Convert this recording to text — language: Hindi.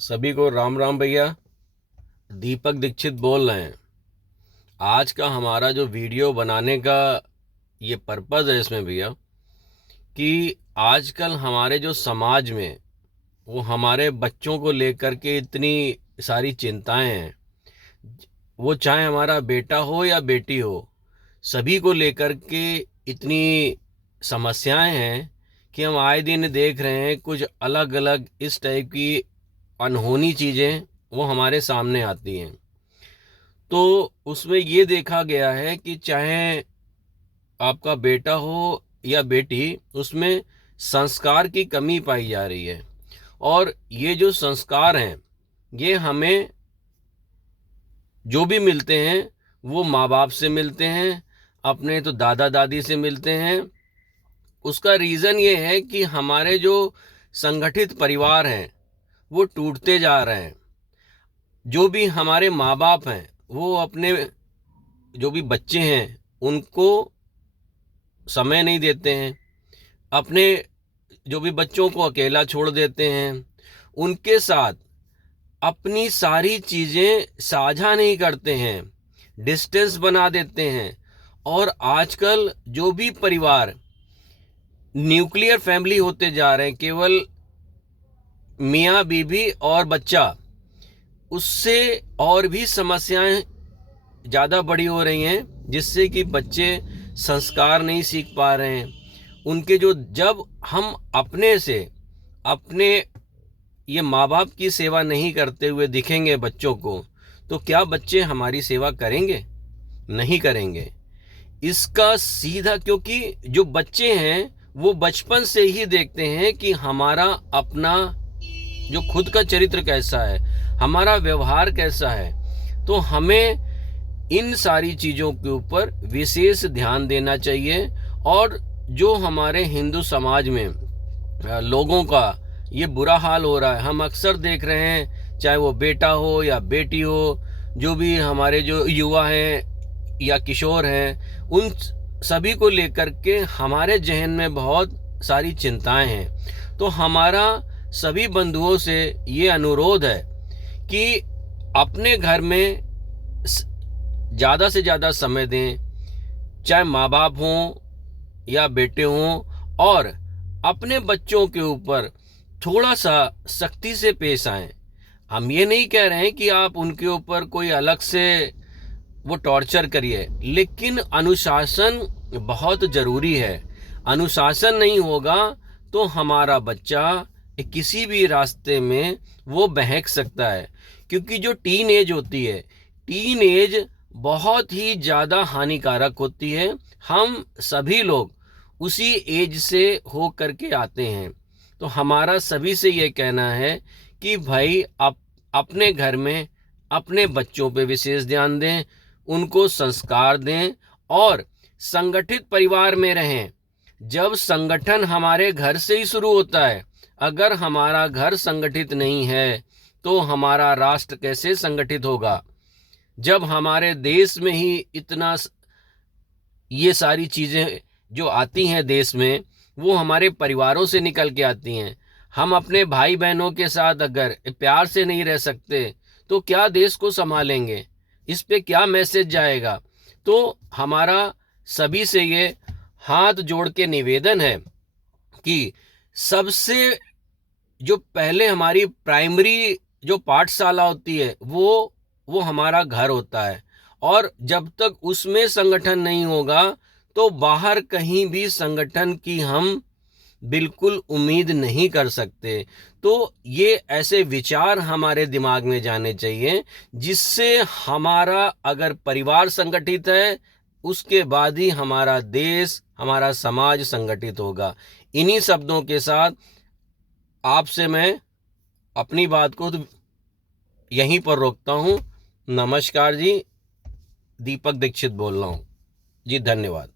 सभी को राम राम भैया। दीपक दीक्षित बोल रहे हैं। आज का हमारा जो वीडियो बनाने का ये पर्पज़ है इसमें भैया कि आजकल हमारे जो समाज में वो हमारे बच्चों को लेकर के इतनी सारी चिंताएं हैं। वो चाहे हमारा बेटा हो या बेटी हो, सभी को लेकर के इतनी समस्याएं हैं कि हम आए दिन देख रहे हैं कुछ अलग अलग इस टाइप की अनहोनी चीज़ें वो हमारे सामने आती हैं। तो उसमें ये देखा गया है कि चाहे आपका बेटा हो या बेटी, उसमें संस्कार की कमी पाई जा रही है। और ये जो संस्कार हैं ये हमें जो भी मिलते हैं वो माँ बाप से मिलते हैं, अपने तो दादा दादी से मिलते हैं। उसका रीज़न ये है कि हमारे जो संगठित परिवार हैं वो टूटते जा रहे हैं। जो भी हमारे माँ बाप हैं वो अपने जो भी बच्चे हैं उनको समय नहीं देते हैं, अपने जो भी बच्चों को अकेला छोड़ देते हैं, उनके साथ अपनी सारी चीज़ें साझा नहीं करते हैं, डिस्टेंस बना देते हैं। और आजकल जो भी परिवार न्यूक्लियर फैमिली होते जा रहे हैं, केवल मियाँ बीवी और बच्चा, उससे और भी समस्याएं ज़्यादा बड़ी हो रही हैं, जिससे कि बच्चे संस्कार नहीं सीख पा रहे हैं। उनके जो जब हम अपने से अपने ये माँ बाप की सेवा नहीं करते हुए दिखेंगे बच्चों को, तो क्या बच्चे हमारी सेवा करेंगे? नहीं करेंगे। इसका सीधा, क्योंकि जो बच्चे हैं वो बचपन से ही देखते हैं कि हमारा अपना जो खुद का चरित्र कैसा है, हमारा व्यवहार कैसा है। तो हमें इन सारी चीज़ों के ऊपर विशेष ध्यान देना चाहिए। और जो हमारे हिंदू समाज में लोगों का ये बुरा हाल हो रहा है, हम अक्सर देख रहे हैं, चाहे वो बेटा हो या बेटी हो, जो भी हमारे जो युवा हैं या किशोर हैं, उन सभी को लेकर के हमारे जहन में बहुत सारी चिंताएं हैं। तो हमारा सभी बंधुओं से ये अनुरोध है कि अपने घर में ज़्यादा से ज़्यादा समय दें, चाहे माँ बाप हों या बेटे हों, और अपने बच्चों के ऊपर थोड़ा सा सख्ती से पेश आएं। हम ये नहीं कह रहे हैं कि आप उनके ऊपर कोई अलग से वो टॉर्चर करिए, लेकिन अनुशासन बहुत ज़रूरी है। अनुशासन नहीं होगा तो हमारा बच्चा किसी भी रास्ते में वो बहक सकता है। क्योंकि जो टीन एज होती है, टीन एज बहुत ही ज़्यादा हानिकारक होती है। हम सभी लोग उसी एज से हो करके आते हैं। तो हमारा सभी से ये कहना है कि भाई आप अपने घर में अपने बच्चों पे विशेष ध्यान दें, उनको संस्कार दें और संगठित परिवार में रहें। जब संगठन हमारे घर से ही शुरू होता है, अगर हमारा घर संगठित नहीं है तो हमारा राष्ट्र कैसे संगठित होगा? जब हमारे देश में ही इतना ये सारी चीज़ें जो आती हैं देश में, वो हमारे परिवारों से निकल के आती हैं। हम अपने भाई बहनों के साथ अगर प्यार से नहीं रह सकते तो क्या देश को संभालेंगे? इस पे क्या मैसेज जाएगा? तो हमारा सभी से ये हाथ जोड़ के निवेदन है कि सबसे जो पहले हमारी प्राइमरी जो पाठशाला होती है वो हमारा घर होता है। और जब तक उसमें संगठन नहीं होगा तो बाहर कहीं भी संगठन की हम बिल्कुल उम्मीद नहीं कर सकते। तो ये ऐसे विचार हमारे दिमाग में जाने चाहिए, जिससे हमारा अगर परिवार संगठित है, उसके बाद ही हमारा देश, हमारा समाज संगठित होगा। इन्हीं शब्दों के साथ आपसे मैं अपनी बात को यहीं पर रोकता हूँ। नमस्कार जी, दीपक दीक्षित बोल रहा हूँ जी। धन्यवाद।